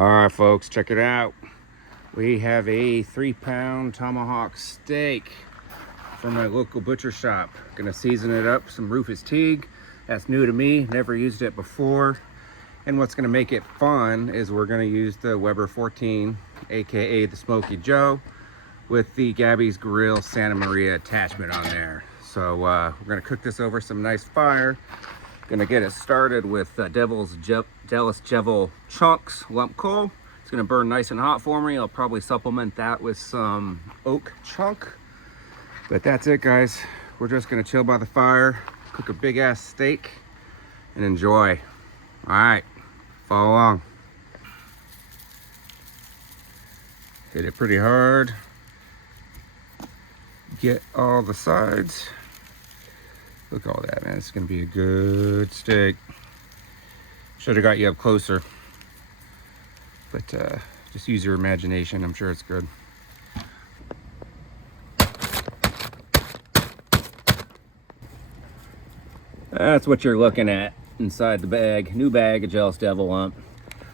All right, folks, check it out. We have a 3-pound tomahawk steak from my local butcher shop. Gonna season it up some Rufus Teague. That's new to me, never used it before. And what's gonna make it fun is we're gonna use the Weber 14, aka the Smokey Joe, with the Gabby's Grill Santa Maria attachment on there. So we're gonna cook this over some nice fire. Gonna get it started with Dallas Jevil chunks, lump coal. It's gonna burn nice and hot for me. I'll probably supplement that with some oak chunk. But that's it, guys. We're just gonna chill by the fire, cook a big ass steak, and enjoy. All right, follow along. Hit it pretty hard. Get all the sides. Look at all that, man. It's gonna be a good steak. Should have got you up closer, but just use your imagination. I'm sure it's good. That's what you're looking at inside the bag. New bag of Jealous Devil lump.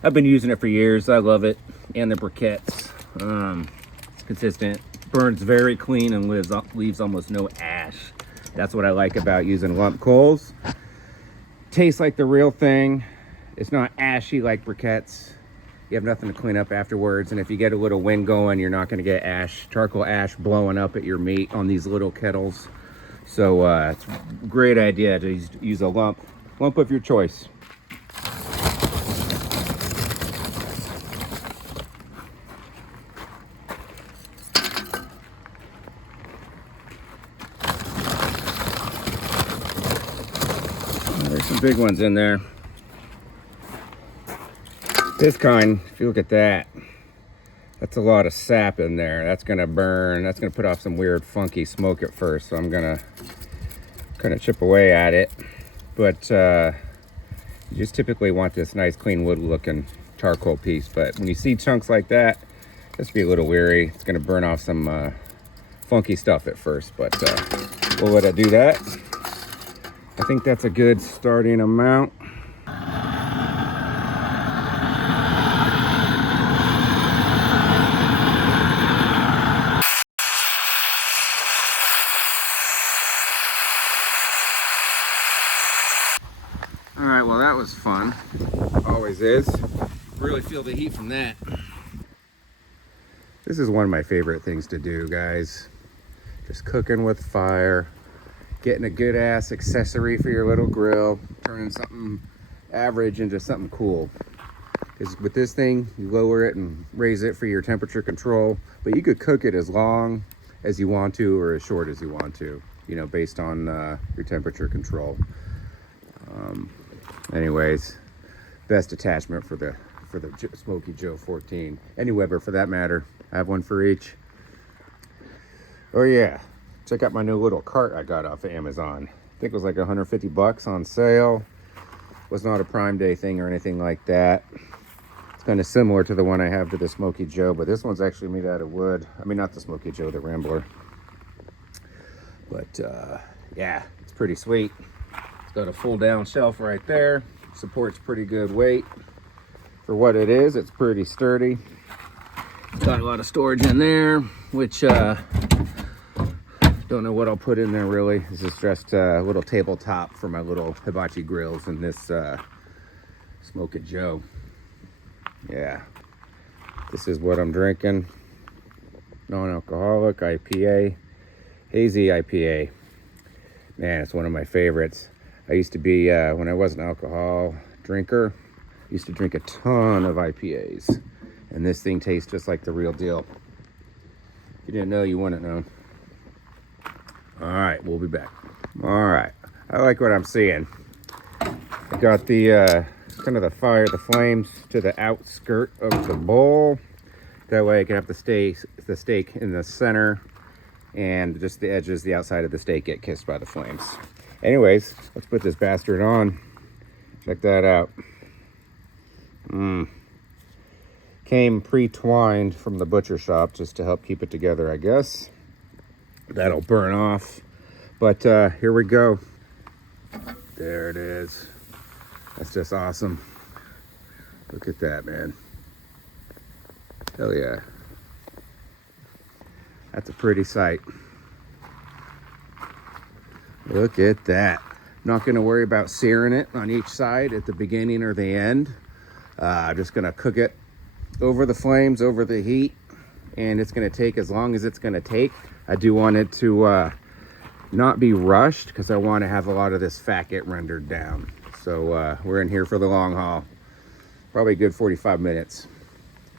I've been using it for years. I love it. And the briquettes. It's consistent. Burns very clean and leaves almost no ash. That's what I like about using lump coals. Tastes like the real thing. It's not ashy like briquettes. You have nothing to clean up afterwards. And if you get a little wind going, you're not going to get ash, charcoal ash blowing up at your meat on these little kettles. So it's a great idea to use a lump of your choice. There's some big ones in there. This kind, if you look at that, that's a lot of sap in there. That's gonna burn. That's gonna put off some weird funky smoke at first. So I'm gonna kind of chip away at it. But you just typically want this nice, clean wood looking charcoal piece. But when you see chunks like that, just be a little wary. It's gonna burn off some funky stuff at first, but we'll let it do that. I think that's a good starting amount. All right, well, that was fun. Always is. Really feel the heat from that. This is one of my favorite things to do, guys. Just cooking with fire. Getting a good ass accessory for your little grill, turning something average into something cool. Because with this thing, you lower it and raise it for your temperature control, but you could cook it as long as you want to or as short as you want to, you know, based on your temperature control. Anyways, best attachment for the Smokey Joe 14. Any Weber for that matter. I have one for each. Oh yeah. Check out my new little cart I got off of Amazon. I think it was like 150 bucks on sale. Was not a Prime Day thing or anything like that. It's kind of similar to the one I have to the Smokey Joe, but this one's actually made out of wood. I mean, not the Smokey Joe, the Rambler. But yeah, it's pretty sweet. It's got a full down shelf right there. Supports pretty good weight. For what it is, it's pretty sturdy. It's got a lot of storage in there, which don't know what I'll put in there really. This is just a little tabletop for my little hibachi grills and this Smokey Joe. Yeah, this is what I'm drinking. Non-alcoholic IPA, hazy IPA. Man, it's one of my favorites. I used to be, when I was an alcohol drinker, I used to drink a ton of IPAs. And this thing tastes just like the real deal. If you didn't know, you wouldn't know. All right, we'll be back. All right, I like what I'm seeing. I got the kind of the flames to the outskirt of the bowl. That way I can have the steak in the center, and just the edges, the outside of the steak get kissed by the flames. Anyways, let's put this bastard on. Check that out. Came pre-twined from the butcher shop just to help keep it together, I guess. That'll burn off, but here we go. There it is. That's just awesome. Look at that, man. Hell yeah. That's a pretty sight. Look at that. Not going to worry about searing it on each side at the beginning or the end. Just going to cook it over the flames, over the heat, and it's going to take as long as it's going to take. I do want it to not be rushed because I want to have a lot of this fat get rendered down. So we're in here for the long haul. Probably a good 45 minutes.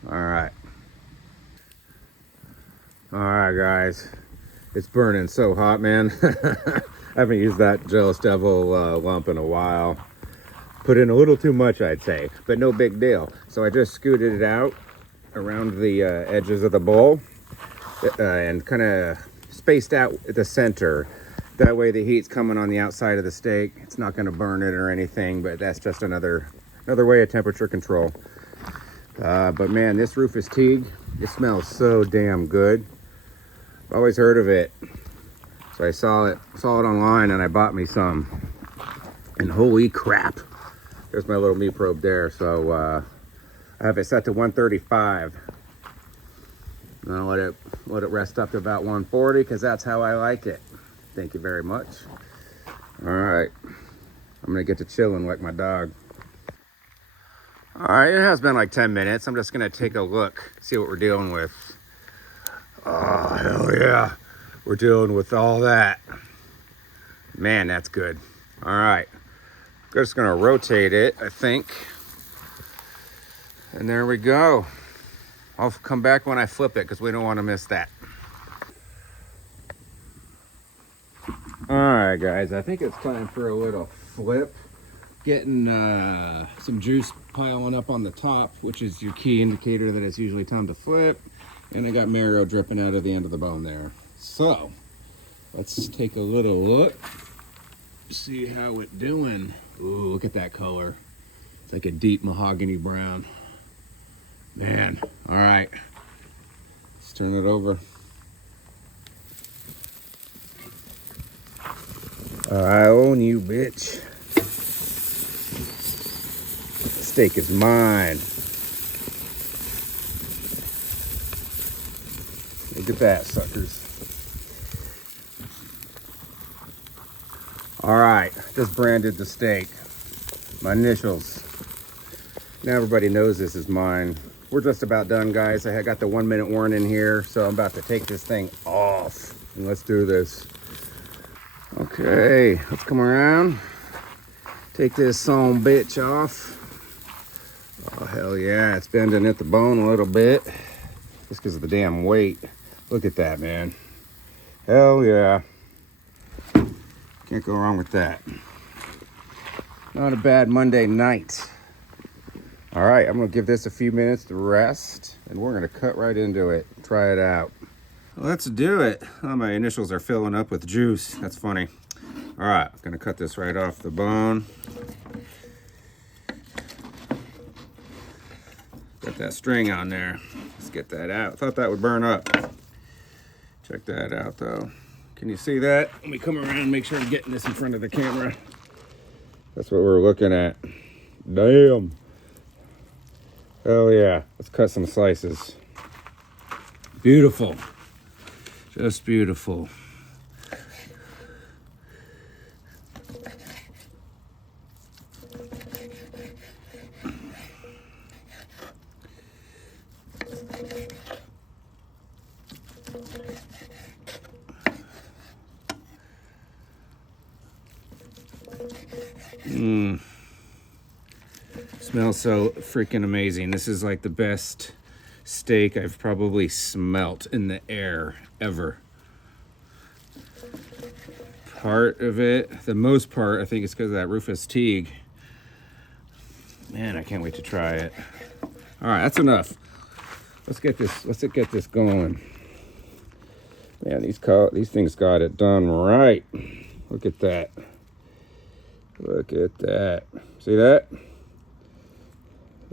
All right. All right, guys. It's burning so hot, man. I haven't used that Jealous Devil lump in a while. Put in a little too much, I'd say, but no big deal. So I just scooted it out around the edges of the bowl and kind of spaced out at the center. That way the heat's coming on the outside of the steak. It's not going to burn it or anything, but that's just another way of temperature control. But man, this Rufus Teague, it smells so damn good. I've always heard of it. So I saw it online and I bought me some. And holy crap. There's my little meat probe there. So I have it set to 135. And I'll let it rest up to about 140 because that's how I like it. Thank you very much. All right. I'm gonna get to chilling like my dog. All right, it has been like 10 minutes. I'm just gonna take a look, see what we're dealing with. Oh, hell yeah. We're dealing with all that. Man, that's good. All right. I'm just gonna rotate it, I think. And there we go. I'll come back when I flip it because we don't want to miss that. All right, guys, I think it's time for a little flip. Getting some juice piling up on the top, which is your key indicator that it's usually time to flip. And I got marrow dripping out of the end of the bone there. So let's take a little look, see how it's doing. Ooh, look at that color. It's like a deep mahogany brown. Man, all right. Let's turn it over. I own you, bitch. The steak is mine. Look at that, suckers. All right, just branded the steak. My initials. Now everybody knows this is mine. We're just about done, guys. I got the 1 minute warning here, so I'm about to take this thing off. And let's do this. Okay, let's come around. Take this son bitch off. Oh, hell yeah, it's bending at the bone a little bit. Just because of the damn weight. Look at that, man. Hell yeah. Can't go wrong with that. Not a bad Monday night. All right, I'm gonna give this a few minutes to rest and we're gonna cut right into it, try it out. Let's do it. Oh, my initials are filling up with juice. That's funny. All right, I'm gonna cut this right off the bone. Got that string on there. Let's get that out. Thought that would burn up. Check that out though. Can you see that? Let me come around and make sure I'm getting this in front of the camera. That's what we're looking at. Damn. Hell yeah. Let's cut some slices. Beautiful. Just beautiful. Smells so freaking amazing. This is like the best steak I've probably smelt in the air ever. Part of it, the most part, I think it's because of that Rufus Teague. Man, I can't wait to try it. All right, that's enough. Let's get this going. Man, these things got it done right. Look at that. Look at that. See that?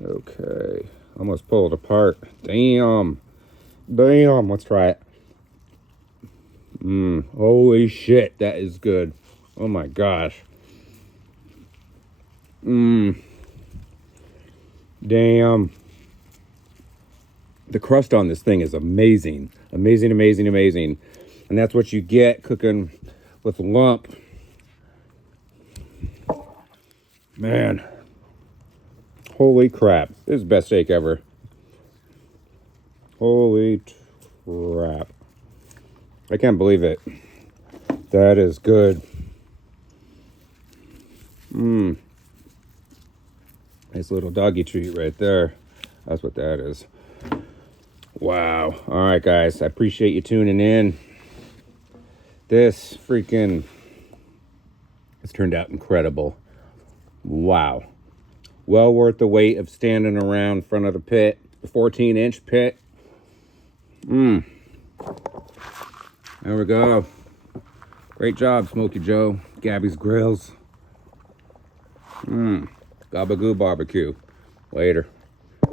Okay. Almost pulled apart. Damn. Damn. Let's try it. Holy shit. That is good. Oh my gosh. Damn. The crust on this thing is amazing. Amazing, amazing, amazing. And that's what you get cooking with lump. Man. Holy crap. This is the best steak ever. Holy crap. I can't believe it. That is good. Nice little doggy treat right there. That's what that is. Wow. All right, guys. I appreciate you tuning in. This freaking has turned out incredible. Wow. Well worth the wait of standing around in front of the pit. The 14-inch pit. There we go. Great job, Smokey Joe. Gabby's Grills. Gabagoo Barbecue. Later.